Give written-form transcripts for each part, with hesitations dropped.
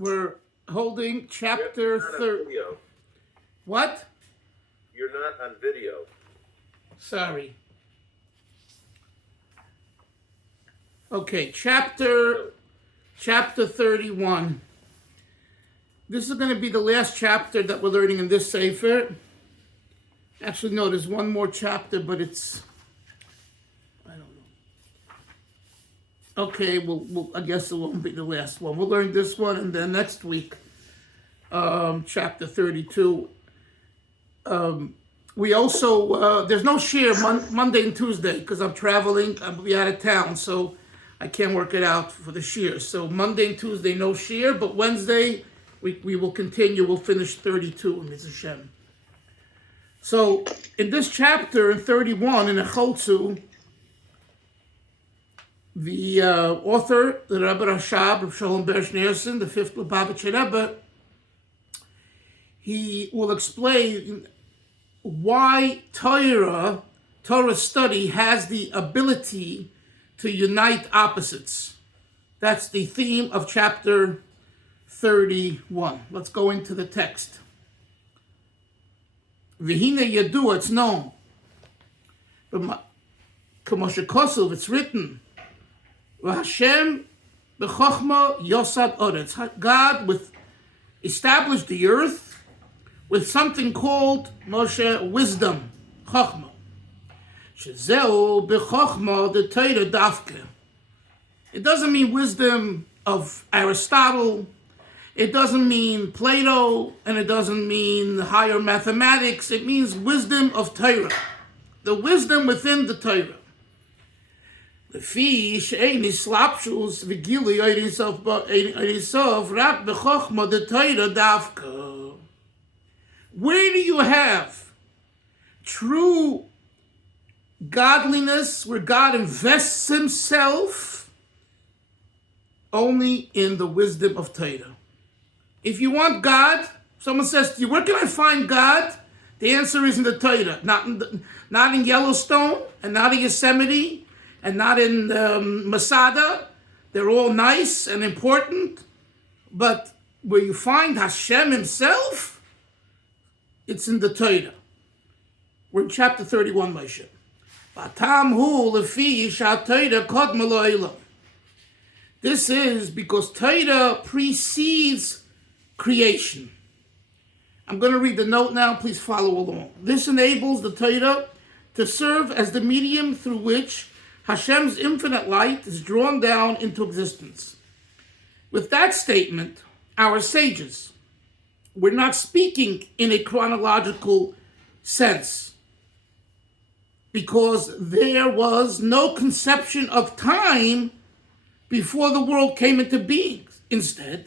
We're holding chapter You're not on 30. video. What? You're not on video. Sorry. Okay, chapter 31. This is going to be the last chapter that we're learning in this Sefer. Actually, no, there's one more chapter, but it's, I don't know. Okay, I guess it won't be the last one. We'll learn this one, and then next week, chapter 32. We also, there's no shir Monday and Tuesday because I'm traveling. I'll be out of town, so I can't work it out for the shir. So Monday and Tuesday, no shir, but Wednesday, we will continue. We'll finish 32 in Mitzvah Shem. So in this chapter, in 31, in Hechaltzu, the author, the Rebbe Rashab, Reb Shalom Ber Schneerson, the fifth Lubavitcher Rebbe, he will explain why Torah study has the ability to unite opposites. That's the theme of chapter 31. Let's go into the text. V'hine yadu, it's known. K'moshe Kosov, it's written. V'Hashem b'chochma yosad oretz. God established the earth with something called Moshe wisdom, chochma. Shezeu b'chochma the Torah dafke. It doesn't mean wisdom of Aristotle. It doesn't mean Plato, and it doesn't mean higher mathematics. It means wisdom of Torah, the wisdom within the Torah. Lefi she'ein islapshus v'gili oirisof rak b'chochma the Torah dafke. Where do you have true godliness where God invests himself? Only in the wisdom of Torah. If you want God, someone says to you, where can I find God? The answer is in the Torah, not in Yellowstone, and not in Yosemite, and not in Masada. They're all nice and important, but where you find Hashem himself, it's in the Torah. We're in chapter 31, Moshe. This is because Torah precedes creation. I'm going to read the note now. Please follow along. This enables the Torah to serve as the medium through which Hashem's infinite light is drawn down into existence. With that statement, our sages, we're not speaking in a chronological sense because there was no conception of time before the world came into being. Instead,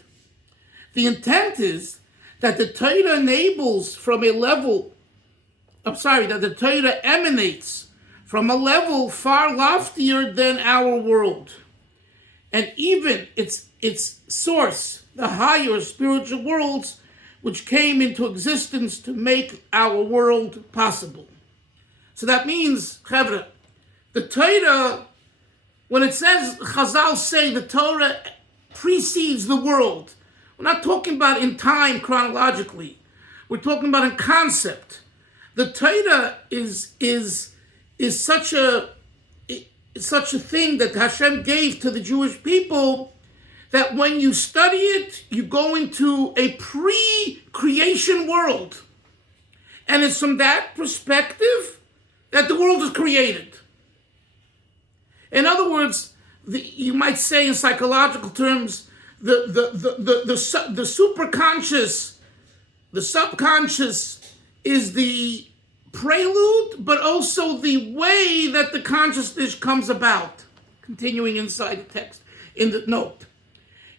the intent is that the Torah emanates from a level far loftier than our world. And even its source, the higher spiritual worlds, which came into existence to make our world possible. So that means, Chevra, the Torah, when it says, Chazal say the Torah precedes the world, we're not talking about in time chronologically. We're talking about in concept. The Torah is such a thing that Hashem gave to the Jewish people that when you study it, you go into a pre-creation world. And it's from that perspective that the world is created. In other words, you might say in psychological terms, the superconscious, the subconscious is the prelude, but also the way that the consciousness comes about. Continuing inside the text, in the note.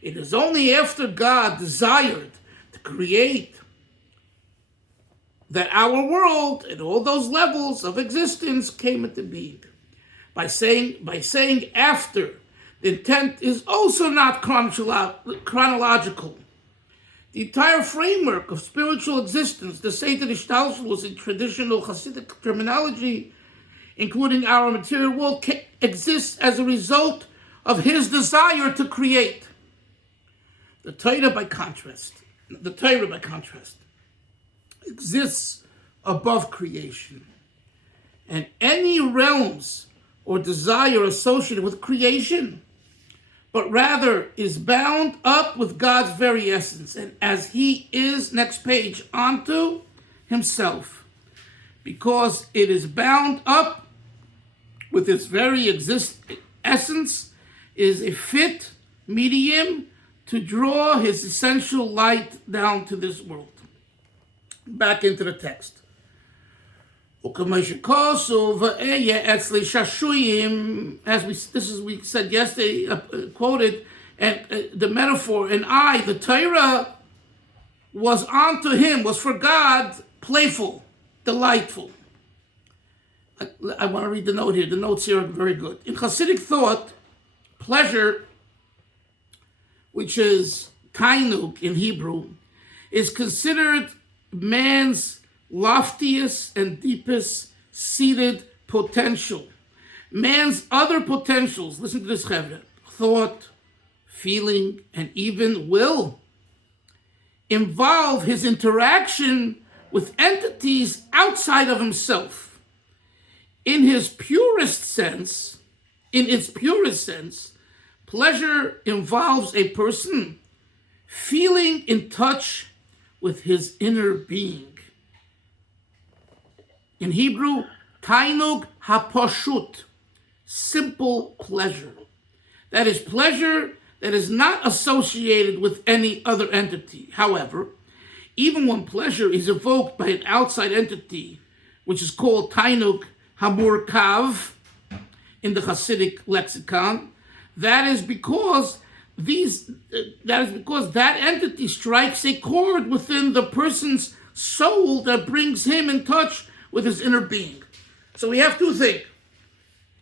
It is only after God desired to create that our world and all those levels of existence came into being. By saying after, the intent is also not chronological. The entire framework of spiritual existence, the Seder Hechaltzu in traditional Hasidic terminology, including our material world, exists as a result of his desire to create. The Torah, by contrast, exists above creation. And any realms or desire associated with creation, but rather is bound up with God's very essence, and as he is, next page, onto himself, because it is bound up with its very essence, is a fit medium to draw his essential light down to this world. Back into the text. As we said yesterday, quoted, and the metaphor, and the Torah was unto him, was for God, playful, delightful. I want to read the note here. The notes here are very good. In Hasidic thought, pleasure, which is tainug in Hebrew, is considered man's loftiest and deepest seated potential. Man's other potentials, listen to this, Chevra, thought, feeling, and even will, involve his interaction with entities outside of himself. In its purest sense, pleasure involves a person feeling in touch with his inner being. In Hebrew, tainug haposhut, simple pleasure. That is pleasure that is not associated with any other entity. However, even when pleasure is evoked by an outside entity, which is called tainug hamurkav in the Hasidic lexicon, that is because that entity strikes a chord within the person's soul that brings him in touch with his inner being. So we have two things.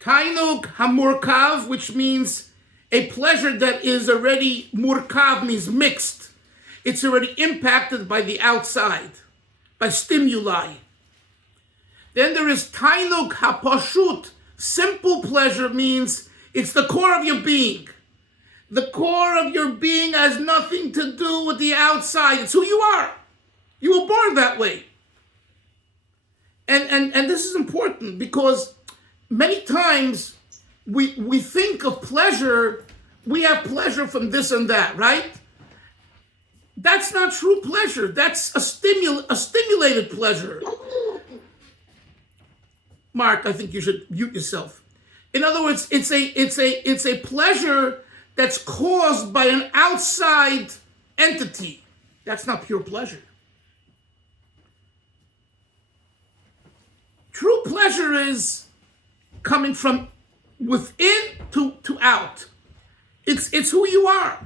Tainug hamurkav, which means a pleasure that is already, murkav means mixed. It's already impacted by the outside, by stimuli. Then there is tainug haposhut. Simple pleasure means it's the core of your being. The core of your being has nothing to do with the outside. It's who you are. You were born that way. And this is important because many times we think of pleasure, we have pleasure from this and that, right? That's not true pleasure. That's a stimulated pleasure. Mark, I think you should mute yourself. In other words, it's a pleasure that's caused by an outside entity. That's not pure pleasure. True pleasure is coming from within to out. It's who you are.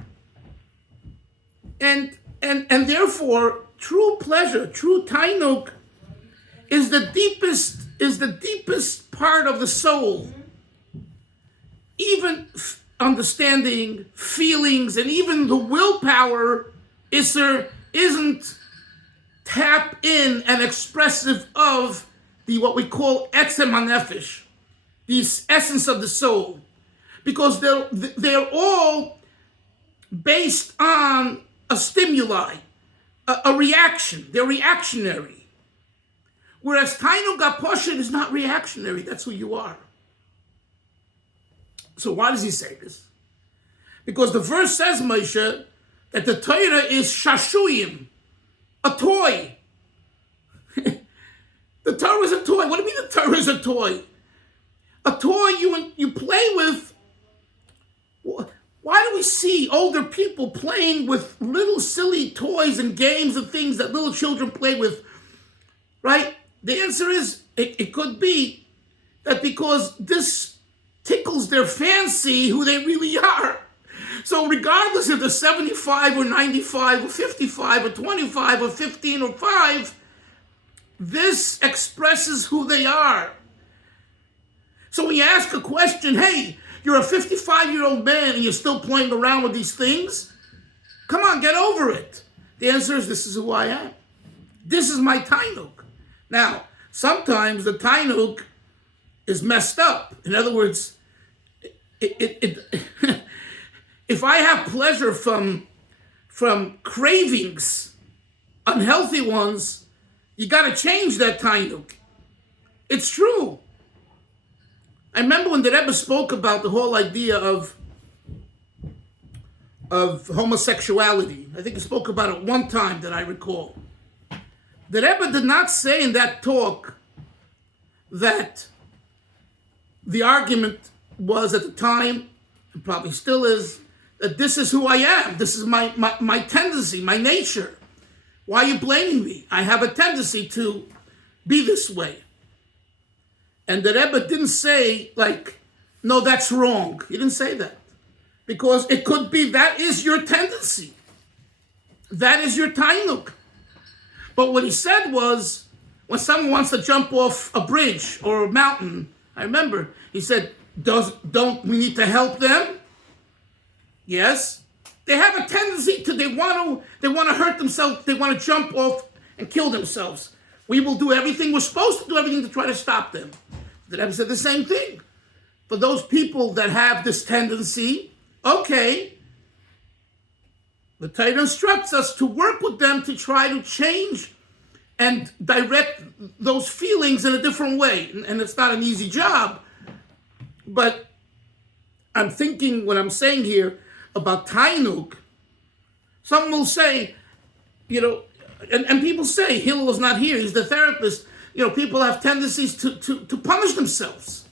And therefore, true pleasure, true tainug, is the deepest part of the soul. Even understanding, feelings, and even the willpower isn't tap in and expressive of the what we call etzem hanefesh, the essence of the soul, because they're all based on a stimuli, a reaction. They're reactionary. Whereas tainug haposhut is not reactionary. That's who you are. So why does he say this? Because the verse says, Moshe, that the Torah is shashuyim, a toy. The Torah is a toy. What do you mean the Torah is a toy? A toy you play with. Why do we see older people playing with little silly toys and games and things that little children play with, right? The answer is, it could be that because this tickles their fancy who they really are. So regardless if they're 75 or 95 or 55 or 25 or 15 or 5, this expresses who they are. So when you ask a question, hey, you're a 55-year-old man and you're still playing around with these things? Come on, get over it. The answer is, this is who I am. This is my tainug. Now, sometimes the tainug is messed up. In other words, if I have pleasure from from cravings, unhealthy ones, you got to change that tainuk. It's true. I remember when the Rebbe spoke about the whole idea of homosexuality. I think he spoke about it one time that I recall. The Rebbe did not say in that talk that the argument was at the time, and probably still is, that this is who I am. This is my tendency, my nature. Why are you blaming me? I have a tendency to be this way. And the Rebbe didn't say, like, no, that's wrong. He didn't say that. Because it could be that is your tendency. That is your tainuk. But what he said was, when someone wants to jump off a bridge or a mountain, I remember, he said, don't we need to help them? Yes. They have a tendency to, they want to hurt themselves, they want to jump off and kill themselves. We will do everything, we're supposed to do everything to try to stop them. The Rebbe said the same thing. For those people that have this tendency, okay, the Torah instructs us to work with them to try to change and direct those feelings in a different way. And it's not an easy job, but I'm thinking when I'm saying here about tainuk, some will say, and people say, Hillel is not here, he's the therapist, people have tendencies to punish themselves.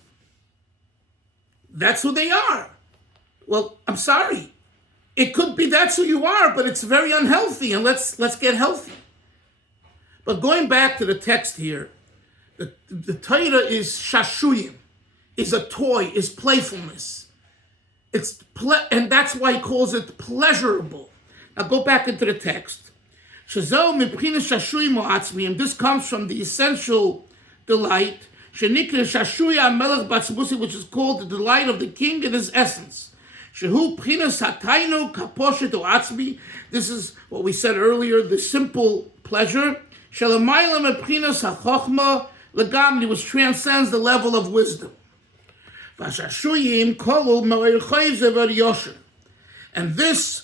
That's who they are. Well, I'm sorry. It could be that's who you are, but it's very unhealthy, and let's get healthy. But going back to the text here, the Torah is shashuyim, is a toy, is playfulness. And that's why he calls it pleasurable. Now go back into the text. This comes from the essential delight, which is called the delight of the king in his essence. This is what we said earlier, the simple pleasure, which transcends the level of wisdom. And this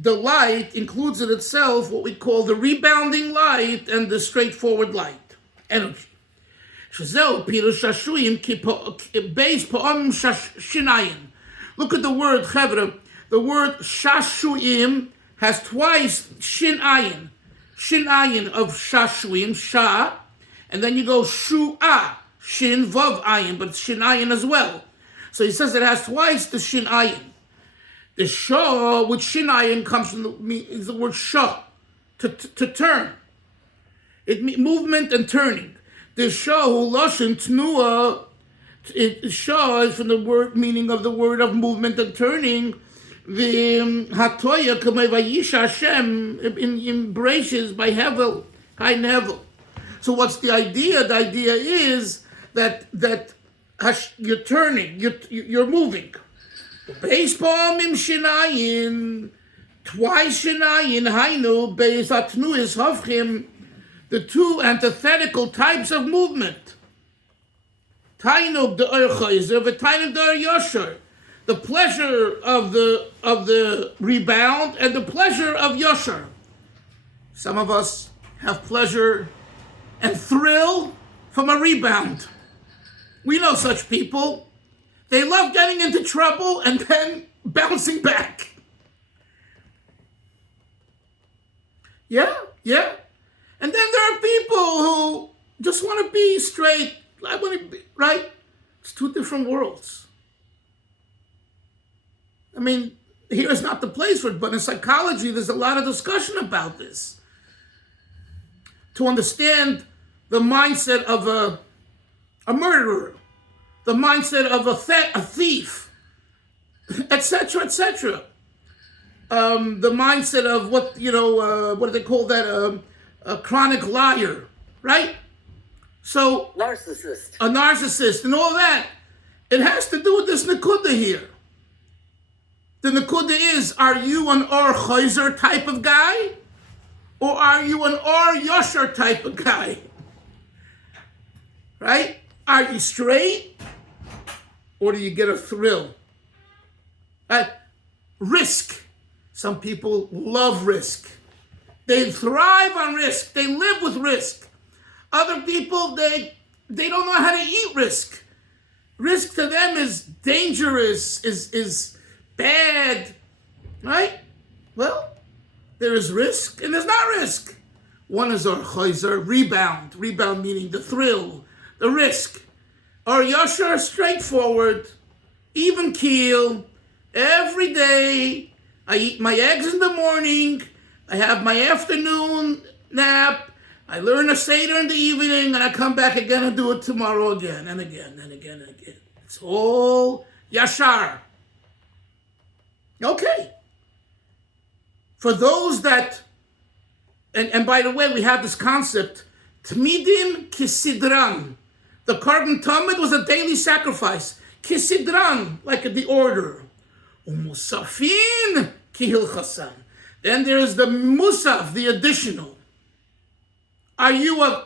delight includes in itself what we call the rebounding light and the straightforward light, energy. Look at the word chevra. The word shashuyim has twice shin ayin. Shin ayin of shashuyim, sha, and then you go shu'ah, shin vav ayin, but shin ayin as well. So he says it has twice the shin ayin. The shah, which shin ayin comes from is the word shah, to turn. It means movement and turning. The shah who lashon tnuah, shah is from the word meaning of the word of movement and turning. The hatoya kamei vayisha Hashem embraces by hevel, high hevel. So what's the idea? The idea is that you're turning, you're moving. Baseball mim shinayin, twice shinayin, hainu beis atnu is hafchim, the two antithetical types of movement. Tainuk de Orchaizer, v'tainuk de Yosher, the pleasure of the rebound and the pleasure of Yosher. Some of us have pleasure and thrill from a rebound. We know such people. They love getting into trouble and then bouncing back. Yeah. And then there are people who just want to be straight. I want to be, right? It's two different worlds. I mean, here is not the place for it, but in psychology, there's a lot of discussion about this. To understand the mindset of a murderer, the mindset of a thief, etc., etc. The mindset of what do they call that? A chronic liar, right? So a narcissist, and all that. It has to do with this nekuda here. The nekuda is: are you an Or Chayzer type of guy, or are you an Or Yosher type of guy? Right? Are you straight, or do you get a thrill? Risk. Some people love risk. They thrive on risk. They live with risk. Other people, they don't know how to eat risk. Risk to them is dangerous, is bad, right? Well, there is risk and there's not risk. One is our chayzer, rebound meaning the thrill, the risk. Or yashar, straightforward, even keel. Every day, I eat my eggs in the morning, I have my afternoon nap, I learn a Seder in the evening, and I come back again and do it tomorrow again, and again, and again, and again. It's all yashar. Okay. For those that, and by the way, we have this concept, Tmidim kisidran. The Karban Tamid was a daily sacrifice. Kisidran, like the order. Umusafin kihilchasan. Then there is the musaf, the additional. Are you a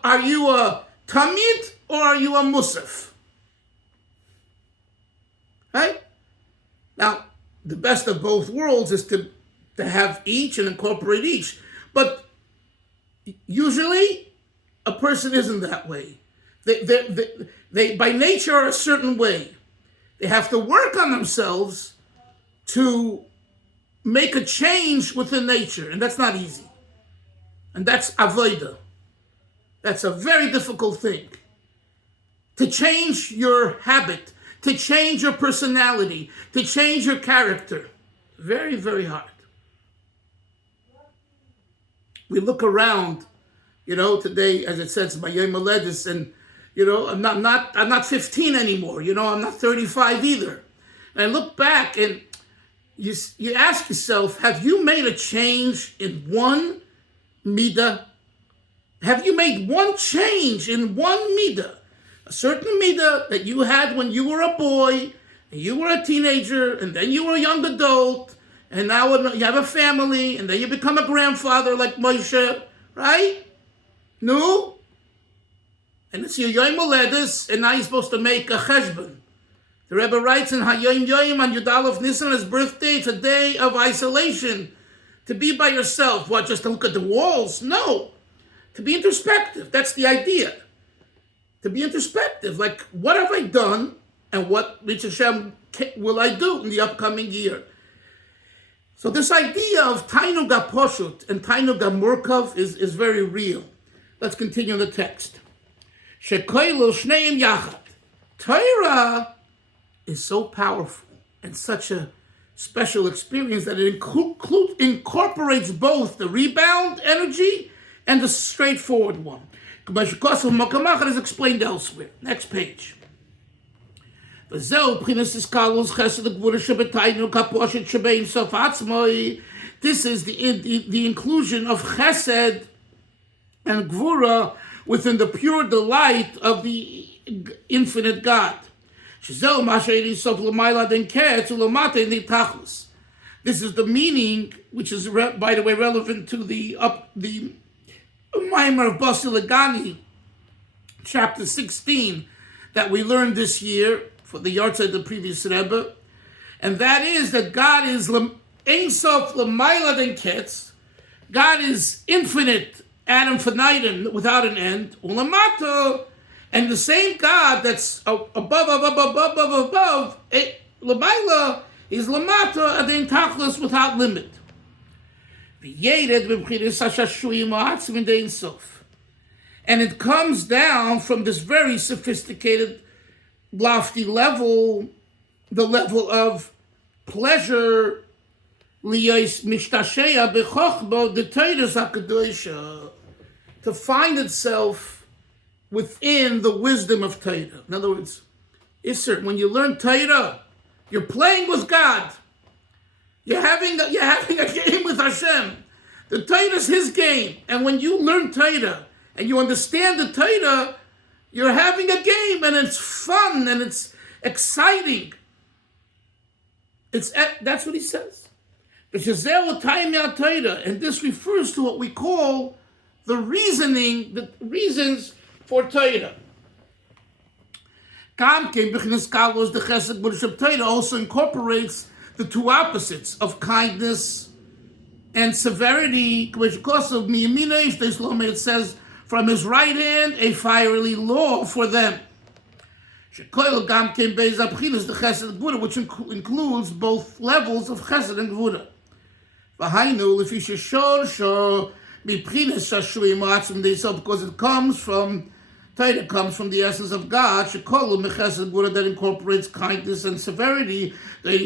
tamid or are you a musaf? Right? Now, the best of both worlds is to have each and incorporate each. But usually, a person isn't that way. They by nature are a certain way. They have to work on themselves to make a change within nature, and that's not easy. And that's avodah. That's a very difficult thing. To change your habit, to change your personality, to change your character. Very, very hard. We look around, today, as it says, my Yom Haledes, and I'm not 15 anymore. I'm not 35 either. And I look back and you ask yourself, have you made a change in one midah? Have you made one change in one midah? A certain midah that you had when you were a boy, and you were a teenager, and then you were a young adult, and now you have a family, and then you become a grandfather like Moshe, right? No? And it's your Yom Haledes, and now you're supposed to make a cheshbon. The Rebbe writes in Hayom Yom on Yud Aleph Nisan, his birthday, it's a day of isolation. To be by yourself. What, just to look at the walls? No. To be introspective. That's the idea. To be introspective. Like, what have I done, and what, Mitzvah Hashem, will I do in the upcoming year? So this idea of Tainug HaPoshut and Tainug HaMurkav is very real. Let's continue the text. Shekoilu Shneim Yachad. Torah is so powerful and such a special experience that it incorporates both the rebound energy and the straightforward one. Is explained elsewhere. Next page. This is the inclusion of chesed and gvura within the pure delight of the infinite God. This is the meaning, which is, by the way, relevant to the Maimer of Basiligani, chapter 16, that we learned this year for the yahrzeit of the previous Rebbe, and that is that God is Ein Sof L'Maila Den Ketz. God is infinite, ad infinitum, without an end. Ulamato, and the same God that's above, L'Maila is L'Mato Adin Tachlis, without limit. And it comes down from this very sophisticated, lofty level, the level of pleasure, to find itself within the wisdom of Torah. In other words, when you learn Torah, you're playing with God. You're having a game with Hashem. The Torah is His game. And when you learn Torah and you understand the Torah, you're having a game, and it's fun and it's exciting. That's what he says. And this refers to what we call the reasons for Torah. The chesed also incorporates the two opposites of kindness and severity, which because of it says, from his right hand, a fiery law for them. Which includes both levels of chesed and gvura. Because it comes from Torah, comes from the essence of God, that incorporates kindness and severity, the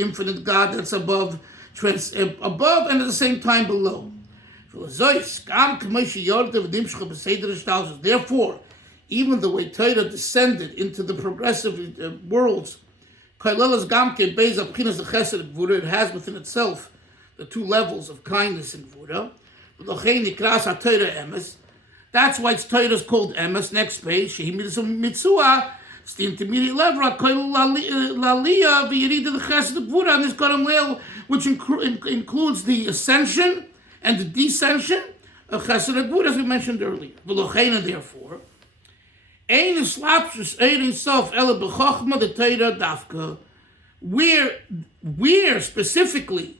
infinite God that's above and at the same time below. Therefore, even the way Torah descended into the progressive worlds, it has within itself the two levels of kindness and gvura. That's why Torah is called emes. Next page, it's the intermediate level, which includes the ascension and the descension of chesed and gvura, as we mentioned earlier. Therefore, where specifically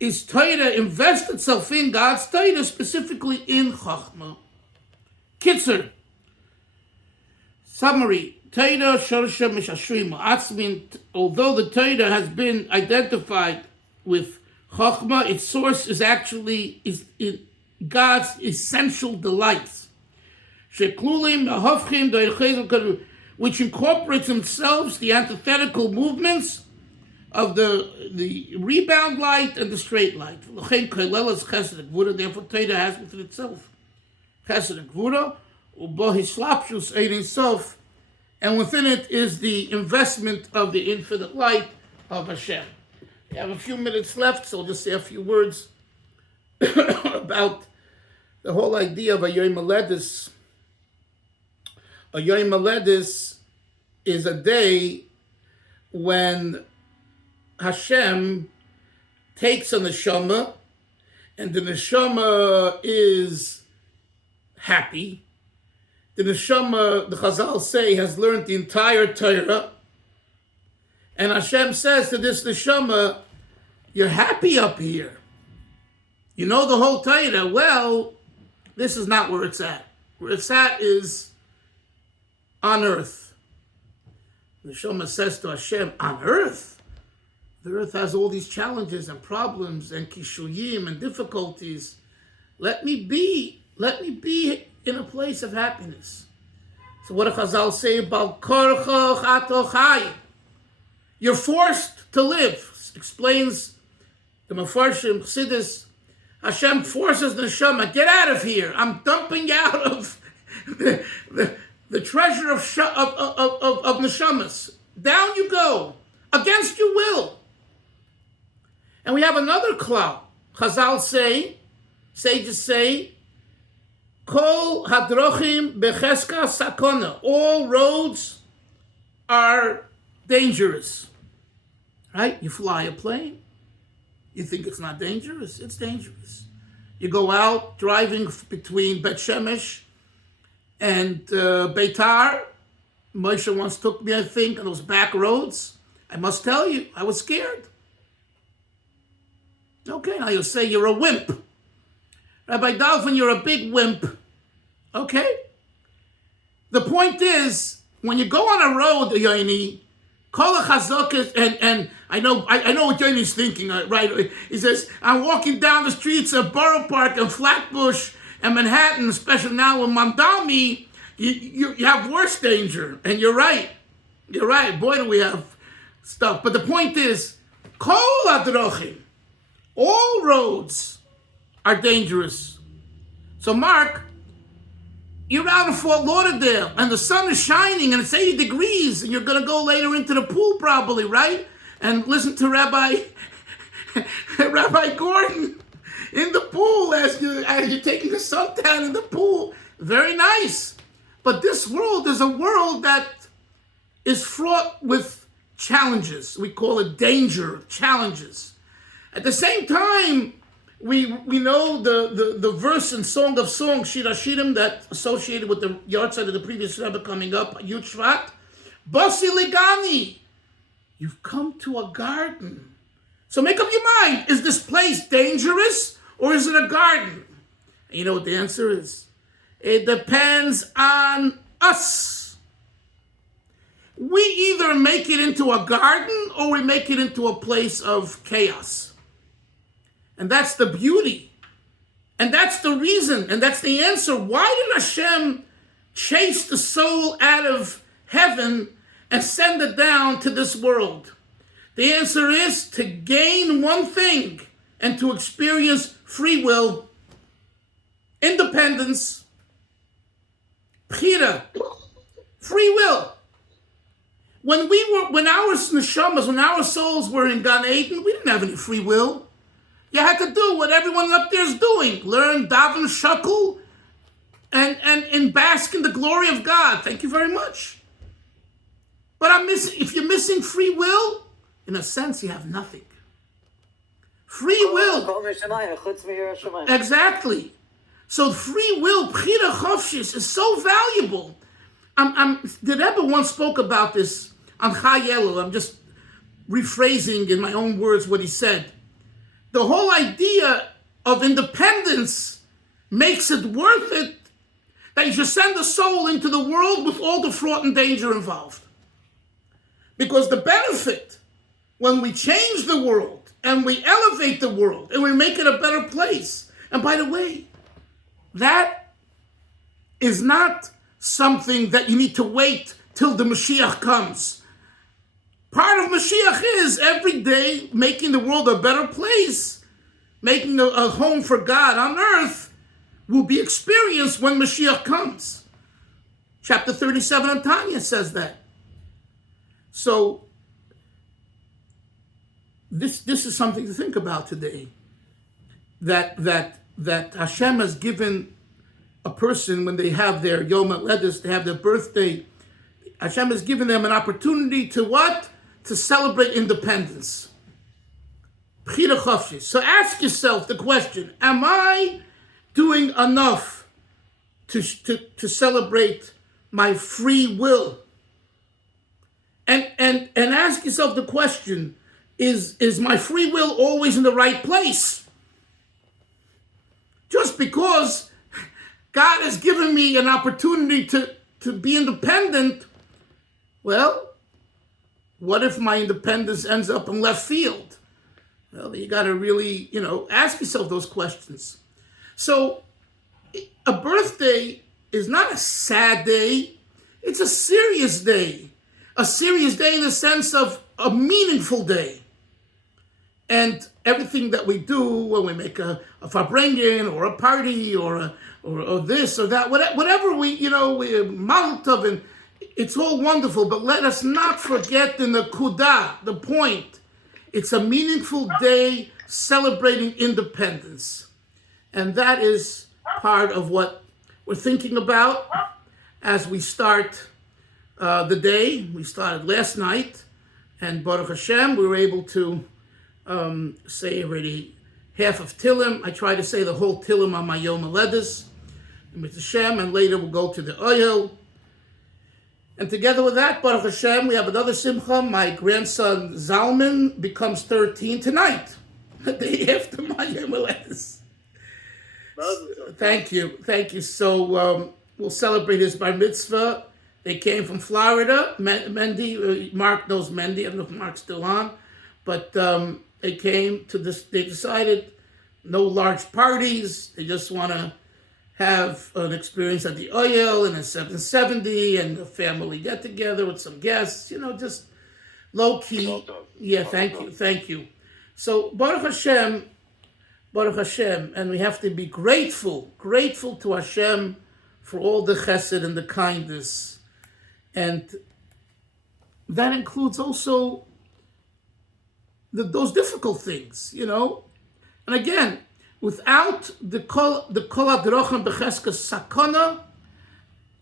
is Torah invest itself in God's Torah, specifically in Chachma. Kitzer. Summary. Torah Shorsha Mishashrim Atzmin. Although the Torah has been identified with Chachma, its source is actually in God's essential delights. Which incorporates themselves the antithetical movements of the rebound light and the straight light. Therefore, Torah has within itself chesed and gvura, and within it is the investment of the infinite light of Hashem. We have a few minutes left, so I'll just say a few words about the whole idea of a Yom Haledus. A Yom Haledus is a day when Hashem takes a neshama, and the neshama is happy. The neshama, the Chazal say, has learned the entire Torah, and Hashem says to this neshama, "You're happy up here. You know the whole Torah. Well, this is not where it's at. Where it's at is on earth." The neshama says to Hashem, "On earth? The earth has all these challenges and problems and kishuyim and difficulties. Let me be in a place of happiness." So what do Chazal say about korcho chato chai? You're forced to live. Explains the Mefarshim Chassidus. Hashem forces the neshama, "Get out of here. I'm dumping you out of the treasure of neshamas. Down you go, against your will." And we have another klal. Chazal say, sages say, Kol hadrochim becheska sakona. All roads are dangerous. Right? You fly a plane. You think it's not dangerous? It's dangerous. You go out driving between Bet Shemesh and Beitar. Moshe once took me, I think, on those back roads. I must tell you, I was scared. Okay, now you'll say you're a wimp. Rabbi Dalfin, you're a big wimp. Okay? The point is, when you go on a road, Yoini, call a chazak, and I know what Yoini's thinking, right? He says, I'm walking down the streets of Borough Park and Flatbush and Manhattan, especially now in Mamdami, you have worse danger. And you're right. You're right. Boy, do we have stuff. But the point is, kol adrochim, all roads are dangerous. So Mark, you're out in Fort Lauderdale and the sun is shining and it's 80 degrees and you're going to go later into the pool probably, right? And listen to Rabbi Gordon in the pool as you're taking the suntan in the pool. Very nice. But this world is a world that is fraught with challenges. We call it danger, challenges. At the same time, we know the verse in Song of Songs, Shir Hashirim, that associated with the yahrzeit of the previous Rebbe coming up, Yud Shvat, Basi Ligani, you've come to a garden. So make up your mind. Is this place dangerous or is it a garden? And you know what the answer is? It depends on us. We either make it into a garden or we make it into a place of chaos. And that's the beauty. And that's the reason, and that's the answer. Why did Hashem chase the soul out of heaven and send it down to this world? The answer is to gain one thing and to experience free will, independence, bchira, free will. When our neshamas, when our souls were in Gan Eden, we didn't have any free will. You had to do what everyone up there is doing. Learn, daven, shakel, and bask in the glory of God. Thank you very much. But if you're missing free will, in a sense, you have nothing. Free will. Exactly. So free will, bchira chofshis, is so valuable. The Rebbe once spoke about this on Chayelu. I'm just rephrasing in my own words what he said. The whole idea of independence makes it worth it that you should send a soul into the world with all the fraud and danger involved. Because the benefit, when we change the world and we elevate the world and we make it a better place, and by the way, that is not something that you need to wait till the Mashiach comes. Part of Mashiach is every day making the world a better place, making a home for God on earth will be experienced when Mashiach comes. Chapter 37 of Tanya says that. So this is something to think about today. That Hashem has given a person when they have their Yom HaLedus, they have their birthday. Hashem has given them an opportunity to what? To celebrate independence. Bchira chofshis. So ask yourself the question, am I doing enough to celebrate my free will? And ask yourself the question, is my free will always in the right place? Just because God has given me an opportunity to be independent, well, what if my independence ends up in left field? Well, you got to really, ask yourself those questions. So a birthday is not a sad day. It's a serious day. A serious day in the sense of a meaningful day. And everything that we do when we make a farbrengen or a party or this or that, whatever we mazel tov, and it's all wonderful, but let us not forget the nekuda, the point. It's a meaningful day celebrating independence. And that is part of what we're thinking about as we start the day. We started last night, and Baruch Hashem, we were able to say already half of Tillim. I try to say the whole Tillim on my Yom HaLedus, with Hashem, and later we'll go to the oil. And together with that, Baruch Hashem, we have another simcha. My grandson Zalman becomes 13 tonight, the day after my Yom HaLedus. Thank you. So we'll celebrate his bar mitzvah. They came from Florida. Mendy, Mark knows Mendy. I don't know if Mark's still on, but they came to this. They decided no large parties. They just want to have an experience at the oil and a 770 and a family get together with some guests. Just low key. Yeah, thank you. So Baruch Hashem, and we have to be grateful to Hashem for all the chesed and the kindness. And that includes also those difficult things, And again, without the kol adrochim becheskas sakana,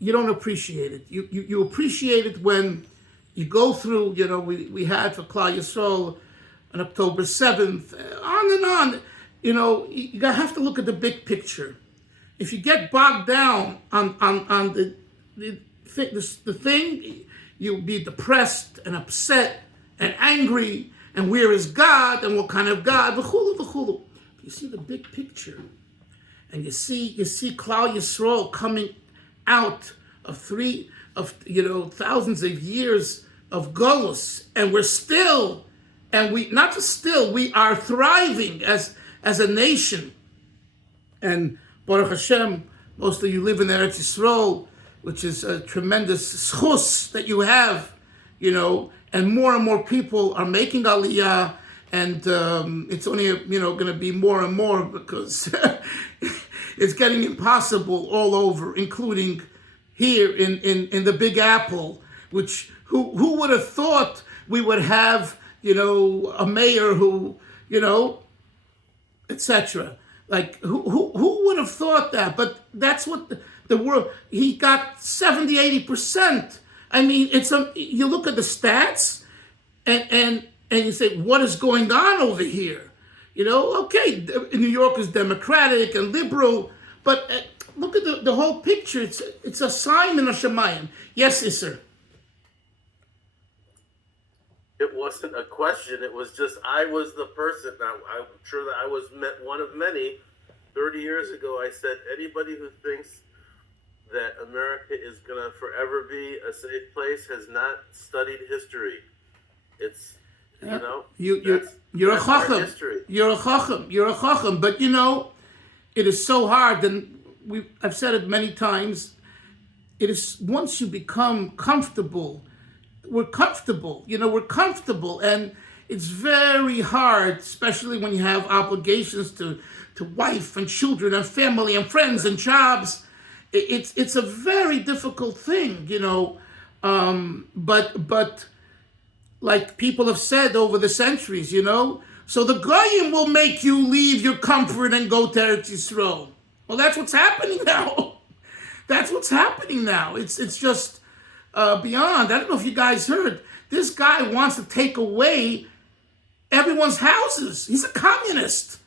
you don't appreciate it. You appreciate it when you go through, we had for Klal Yisrael on October 7th, on and on. You have to look at the big picture. If you get bogged down on the thing, you'll be depressed and upset and angry, and where is God, and what kind of God, v'chulu, v'chulu. You see the big picture, and you see Klal Yisrael coming out of thousands of years of Golus, and we're still, and we not just still, we are thriving as a nation. And Baruch Hashem, most of you live in Eretz Yisrael, which is a tremendous schus that you have, and more people are making Aliyah, and it's only going to be more and more because it's getting impossible all over, including here in the Big Apple, which who would have thought we would have a mayor who etc. Like who would have thought that? But that's what the world. He got 70-80%. I mean, you look at the stats, and you say, what is going on over here? Okay, New York is democratic and liberal, but look at the whole picture. It's a Simon of Shemayim. Yes, Isser. It wasn't a question. It was just I was the person. Now, I'm sure that I was one of many. 30 years ago, I said anybody who thinks that America is going to forever be a safe place has not studied history. It's you're a chacham. You're a chacham. But it is so hard, and I've said it many times. It is once you become comfortable. We're comfortable, and it's very hard, especially when you have obligations to wife and children and family and friends and jobs. It's a very difficult thing, but like people have said over the centuries, so the Goyim will make you leave your comfort and go to Eretz Yisrael. Well, that's what's happening now. It's just beyond. I don't know if you guys heard. This guy wants to take away everyone's houses. He's a communist.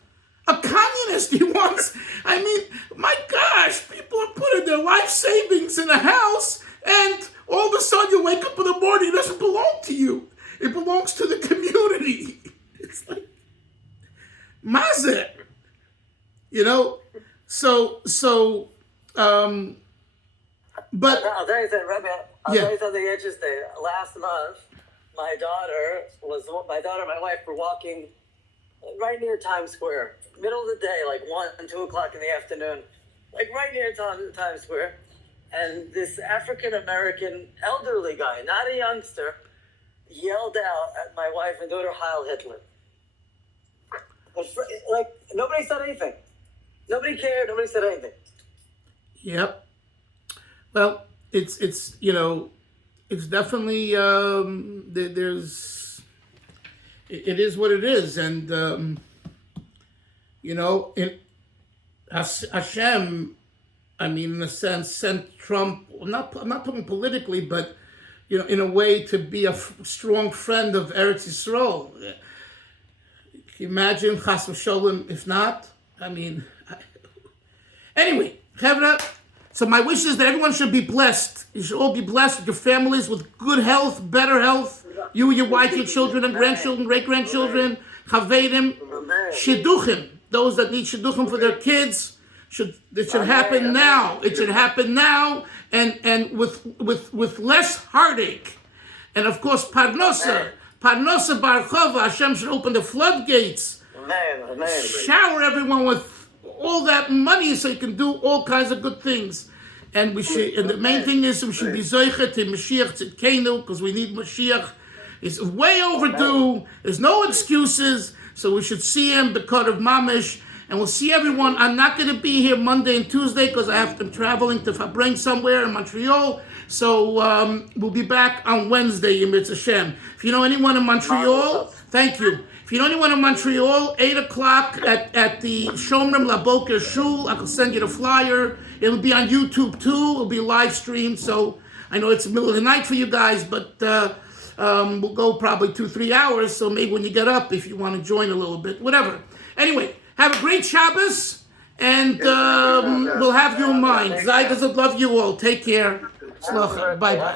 He wants, my gosh, people are putting their life savings in a house, and all of a sudden you wake up in the morning, it doesn't belong to you. It belongs to the community. It's like, mazet. But I'll tell you something, Rabbi. I'll tell you something interesting. Last month, my daughter and my wife were walking right near Times Square, middle of the day, like 1 and 2 o'clock in the afternoon, like right near Times Square. And this African-American elderly guy, not a youngster, yelled out at my wife and daughter, Heil Hitler. Like, nobody said anything. Nobody cared. Nobody said anything. Yep. Well, it's definitely it is what it is, and Hashem, in a sense, sent Trump. I'm not talking politically, but in a way to be a strong friend of Eretz Yisrael. Can you imagine Chas v'Sholem if not? Anyway, Chevra. So my wish is that everyone should be blessed. You should all be blessed with your families, with good health, better health. You, your wife, your children and grandchildren, great-grandchildren, chavedim, shidduchim. Those that need shidduchim for their kids, it should happen now. It should happen now, and with less heartache. And of course, parnosa barchova. Hashem should open the floodgates. Shower everyone with all that money so you can do all kinds of good things. And the main thing is we should be zoichet to Mashiach Tzidkenu, because we need Mashiach. It's way overdue. There's no excuses. So we should see him because of Mamish. And we'll see everyone. I'm not going to be here Monday and Tuesday because I'm traveling to Fabring somewhere in Montreal. So we'll be back on Wednesday, Yimritz Hashem. If you know anyone in Montreal, thank you. If you know anyone in Montreal, 8 o'clock at the Shomrim Laboker Shul, I can send you the flyer. It'll be on YouTube too. It'll be live streamed. So I know it's the middle of the night for you guys, but we'll go probably 2-3 hours. So maybe when you get up, if you want to join a little bit, whatever. Anyway, have a great Shabbos, and we'll have you in mind. Zaydas, love you all. Take care. Bye-bye.